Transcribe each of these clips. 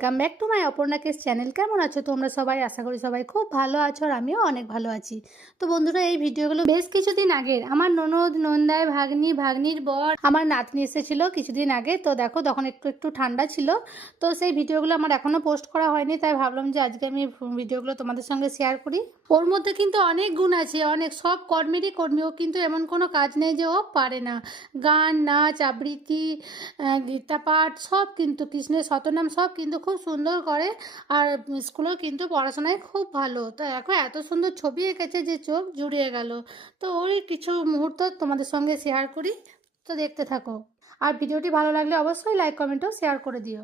Welcome back to my অপর্ণাকেশ channel কেমন আছো তোমরা সবাই? আশা করি সবাই খুব ভালো আছো আর আমিও অনেক ভালো আছি। তো বন্ধুরা এই ভিডিওগুলো বেশ কিছুদিন আগের। আমার ননদ নন্দায় ভাগ্নি ভাগ্নির বর আমার নাতনি এসেছিল কিছুদিন আগে। তো দেখো তখন একটু একটু ঠান্ডা ছিল। তো সেই ভিডিওগুলো আমার এখনও পোস্ট করা হয়নি তাই ভাবলাম যে আজকে আমি ভিডিওগুলো তোমাদের সঙ্গে শেয়ার করি। ওর মধ্যে কিন্তু অনেক গুণ আছে অনেক সব কর্মেরই কর্মী। ও কিন্তু এমন কোনো কাজ নেই যে ও পারে না। গান নাচ আবৃত্তি আহ, গীতাপাঠ সব কিন্তু কৃষ্ণের শতনাম সব কিন্তু খুব সুন্দর করে। আর স্কুলেও কিন্তু পড়াশোনায় খুব ভালো। তো এখন এত সুন্দর ছবি এঁকেছে যে চোখ জুড়িয়ে গেল। তো ওই কিছু মুহূর্ত তোমাদের সঙ্গে শেয়ার করি। তো দেখতে থাকো। আর ভিডিওটি ভালো লাগলে অবশ্যই লাইক কমেন্টও শেয়ার করে দিও।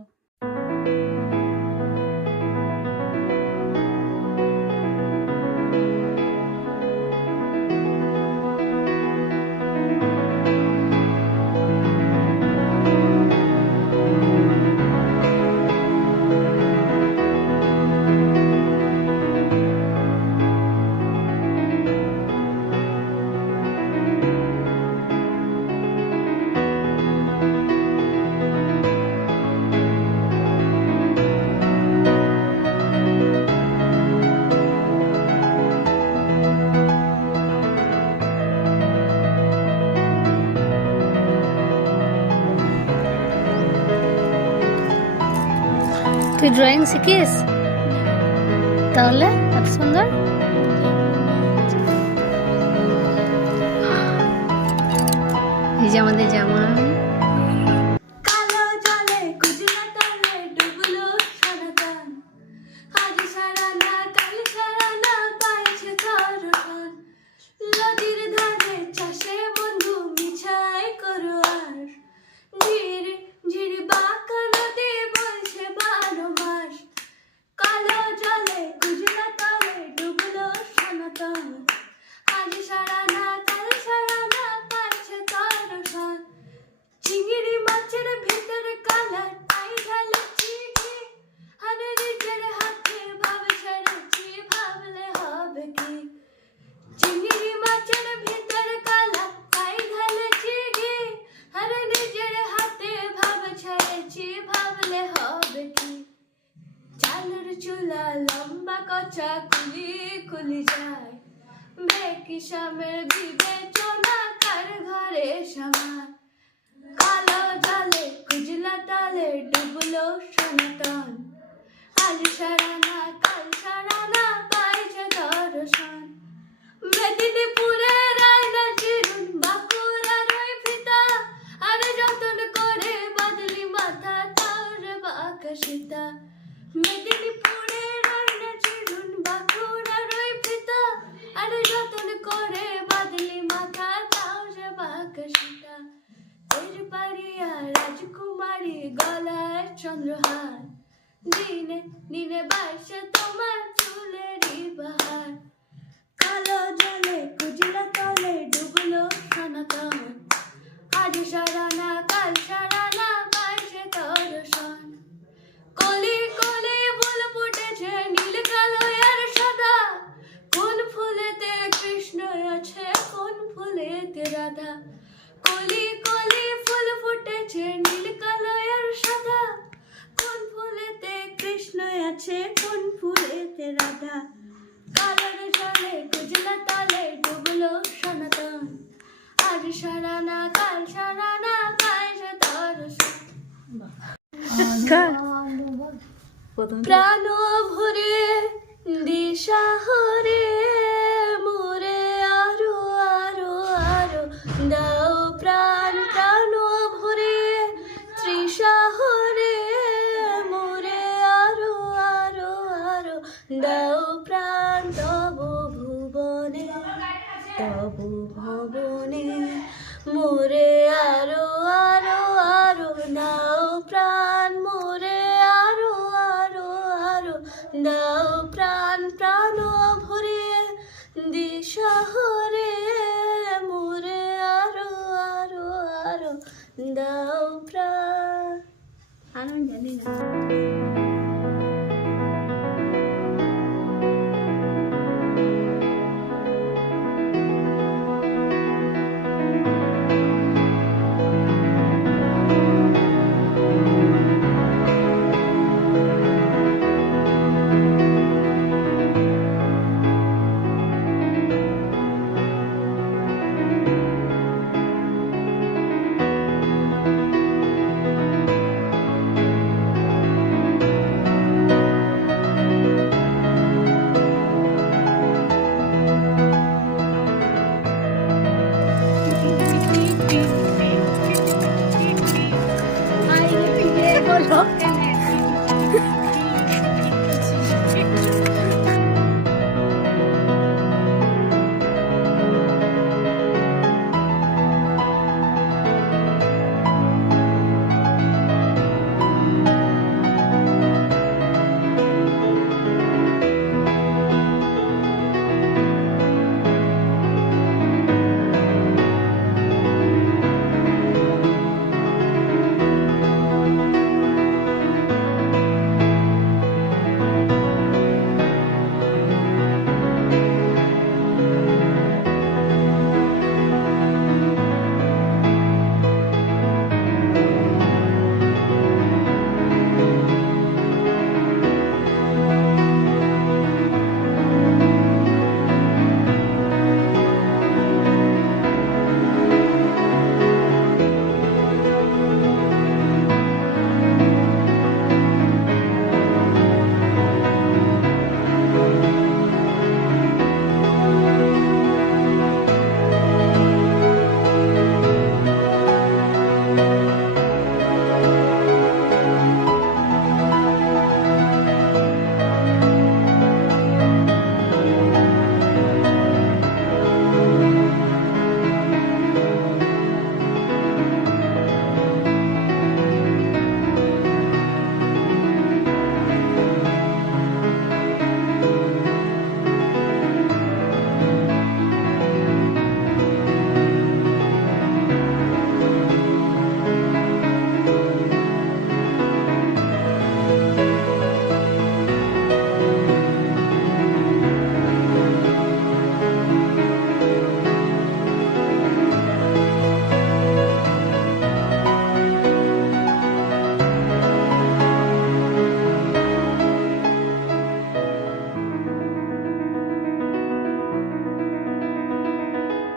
তুই ড্রয়িং শিখিস? তাহলে এত সুন্দর। এই যে আমাদের জামা কালো জলে কুজলা তলে ডুবলো সনাতন আজ সারা না কাল সারা না পাইছে তরুণ নদীর ধারে চাষে বন্ধু মিছাই করো আর ঝির ঝির বাঁকা নদী বলছে বারো মাস কালো জলে কুজলা তলে ডুবলো সনাতন আজ সারা না কাল সারা না পাইছে তরুণ চিংড়ি মাছের ভেতরে কালা তাই ঢালেছি ঘি আরে নিজের হাতে ভাব ছেড়েছি ভাবলে হবে কি চিংড়ি মাছের ভেতরে কালা তাই ঢালেছি ঘি আরে নিজের হাতে ভাব ছেড়েছি ভাবলে হবে কি চালের চুলা লম্বা কচা কুলি কুলি যায় বেকি সামের বিবেচনা কার ঘরে সামার? কালো জলে কুজলা তালে ডুবলো সনাতন। আজ সারানা, কাল সারানা পাইছে দর্শন। মেদিনীপুরে চন্দ্রহার। দিনে দিনে বাসে তোমার চুলেরই বাহার কালো জলে কুজলা তলে ডুবলো সনাতন আজ সারানা, কাল সারা সারানা পাইছে দর্শন কলি কলি ফুল ফুটেছে, নীল, কালো আর সাদা। কোন ফুলেতে কৃষ্ণ আছে, কোন ফুলেতে রাধা? কলি কলি ফুল ফুটেছে নীল কালো আর সাদা কোন ফুলেতে কৃষ্ণ আছে কোন ফুলেতে রাধা কালোর জলে কুজলা তলে ডুবলো সনাতন আজ সারানা কাল সারানা পাইছে দর্শন প্রাণ ভরে দিশা হরে তব ভবনে মোরে আরও আরও আরও দাও প্রাণ, মোরে আরও আরও আরও দাও প্রাণ প্রাণ ভরে দিশা হরে, মোরে আরও আরও আরও দাও প্রাণ। আমি জানি না